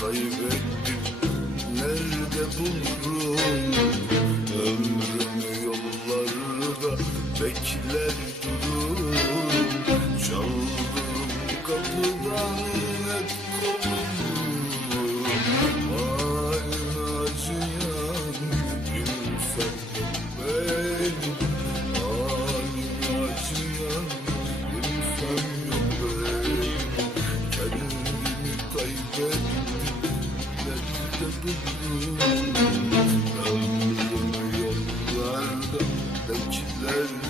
kaybettim Nerede bulurum? Ömrümü yollarda bekler dururum. Çaldığım kapıdan hep kovulur bekler